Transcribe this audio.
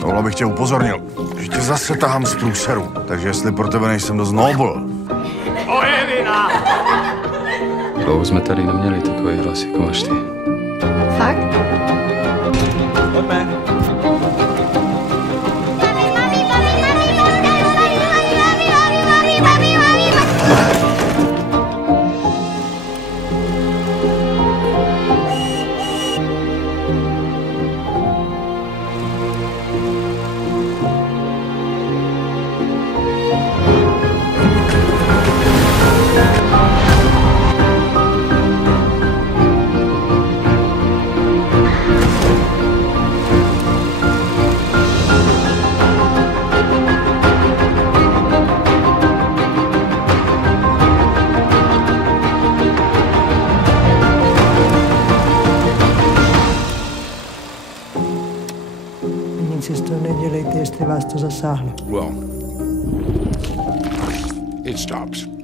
Tohle bych tě upozornil, že tě zase tahám z průseru, takže jestli pro tebe nejsem dost noble. Moje vina! Dlouho jsme tady neměli takový hlas, jako máš ty. Fakt? Pojďme. Nic si z toho nedělejte, jestli vás to zasáhlo. Well, it stops.